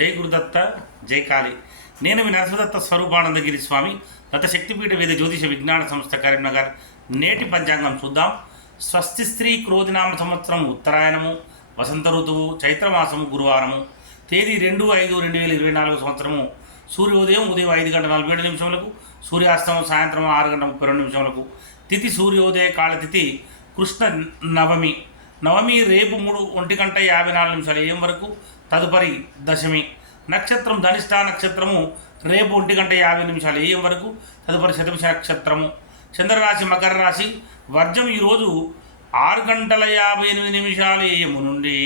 జై గురుదత్త జై కాళి. నేను మీ నరసదత్త స్వరూపానందగిరి స్వామి, దత్త శక్తిపీఠ వేద జ్యోతిష విజ్ఞాన సంస్థ కరీంనగర్. నేటి పంచాంగం చూద్దాం. స్వస్తి స్త్రీ క్రోధినామ సంవత్సరం ఉత్తరాయణము, వసంత ఋతువు, చైత్రమాసము, గురువారము. తేదీ 2/5/2024 సంవత్సరము. సూర్యోదయం ఉదయం 5:47 సూర్యాస్తమం సాయంత్రం 6:32. తిథి సూర్యోదయ కాళతిథి కృష్ణ నవమి. నవమి రేపు 1:54 AM వరకు. తదుపరి దశమి. నక్షత్రం ధనిష్ట నక్షత్రము రేపు 1:50 AM వరకు. తదుపరి శతభిష నక్షత్రము. చంద్రరాశి మకర రాశి. వర్జం ఈరోజు 6:58 AM నుండి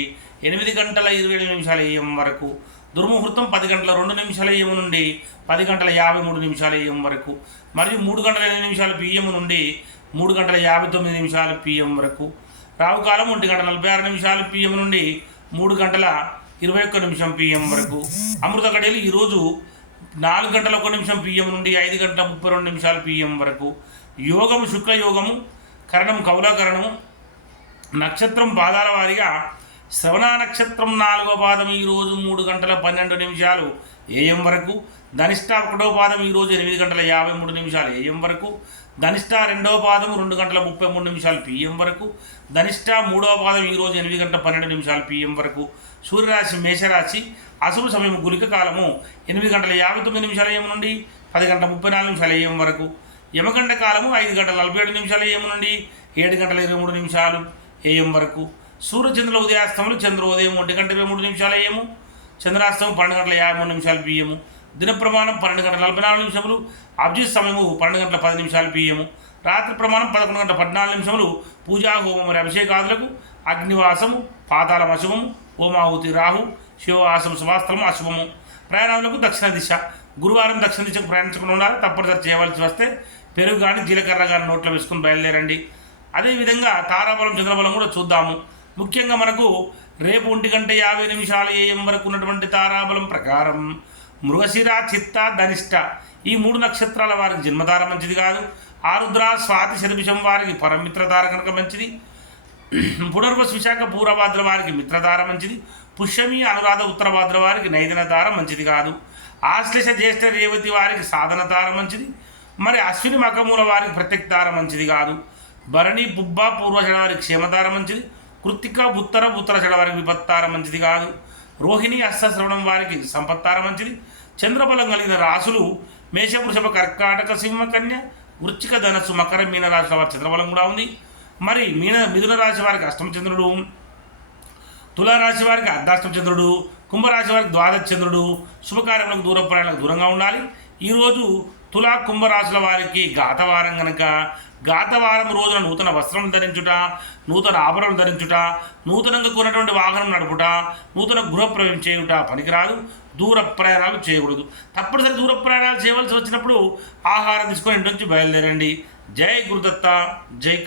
8:27 AM వరకు. దుర్ముహూర్తం 10:02 AM నుండి 10:53 AM వరకు. మరియు 3:08 PM నుండి 3:59 PM వరకు. రావుకాలం 1:46 PM నుండి 3:21 PM వరకు. అమృత గడియలు ఈరోజు 4:01 PM నుండి 5:32 PM వరకు. యోగము శుక్లయోగము. కరణం కౌలకరణము. నక్షత్రం పాదాల వారిగా శ్రవణ నక్షత్రం 4వ పాదం ఈరోజు 3:12 AM వరకు. ధనిష్ట 1వ పాదం ఈరోజు 8:53 AM వరకు. ధనిష్ట 2వ పాదం 2:33 PM వరకు. ధనిష్ట 3వ పాదం ఈరోజు 8:12 PM వరకు. సూర్యరాశి మేషరాశి. అశుభ సమయం గుళిక కాలము 8:59 AM నుండి 10:34 AM వరకు. యమగండ కాలము 5:47 AM నుండి 7:23 AM వరకు. సూర్యచంద్రుల ఉదయాస్తములు చంద్రోదయం 1:23 AM, చంద్రాస్తమం 12:53 PM. దిన ప్రమాణం 12:44. అభిజిత్ సమయము 12:10 PM. రాత్రి ప్రమాణం 11:14. పూజా హోమం మరియు అభిషేకాదులకు అగ్నివాసము, పాతాళం అశుభము, హోమాహుతి రాహు, శివవాసం శుభాస్త్రము అశుభము. ప్రయాణాలకు దక్షిణ దిశ. గురువారం దక్షిణ దిశకు ప్రయాణించకుండా ఉండాలి. తప్పనిసరి చేయవలసి వస్తే పెరుగు కానీ జీలకర్ర కానీ నోట్లో వేసుకుని బయలుదేరండి. అదేవిధంగా తారాబలం చంద్రబలం కూడా చూద్దాము. ముఖ్యంగా మనకు రేపు 1:50 AM వరకు ఉన్నటువంటి తారాబలం ప్రకారం మృగశిర, చిత్త, ధనిష్ట ఈ 3 నక్షత్రాల వారికి జన్మతార మంచిది కాదు. ఆరుద్ర, స్వాతి, శతభిషం వారికి పరమిత్రతార కనుక మంచిది. పునర్వసు, విశాఖ, పూర్వభాద్ర వారికి మిత్రతార మంచిది. పుష్యమి, అనురాధ, ఉత్తరభాద్ర వారికి నైదనతార మంచిది కాదు. ఆశ్లేష, జ్యేష్ఠ, రేవతి వారికి సాధనతార మంచిది. మరి అశ్విని, మకమూల వారికి ప్రత్యక్తార మంచిది కాదు. భరణి, పుబ్బ, పూర్వషడ వారికి క్షేమతార మంచిది. కృత్తిక, ఉత్తరషడ వారికి విపత్తార మంచిది కాదు. రోహిణి, హస్తశ్రవణం వారికి సంపత్తార మంచిది. చంద్రబలం కలిగిన రాసులు మేష, వృషభ, కర్కాటక, సింహ, కన్య, వృశ్చిక, ధనస్సు, మకర, మీన రాశుల వారి చంద్రబలం కూడా ఉంది. మరి మిథున రాశి వారికి అష్టమ చంద్రుడు, తులారాశి వారికి అర్ధాష్టమ చంద్రుడు, కుంభరాశి వారికి ద్వాదశ చంద్రుడు. శుభకార్యములకు దూర ప్రయాణాలకు దూరంగా ఉండాలి. ఈరోజు తులా కుంభరాశుల వారికి ఘాతవారం కనుక ఘాతవారం రోజున నూతన వస్త్రం ధరించుట, నూతన ఆభరణం ధరించుట, నూతనంగా కొన్నటువంటి వాహనం నడుపుట, నూతన గృహప్రవేశం చేయుట పనికిరాదు. దూర ప్రయాణాలు చేయకూడదు. తప్పనిసరి దూర ప్రయాణాలు చేయవలసి వచ్చినప్పుడు ఆహారం తీసుకొని ఇంటి నుంచి బయలుదేరండి. జై గురుదత్త జై.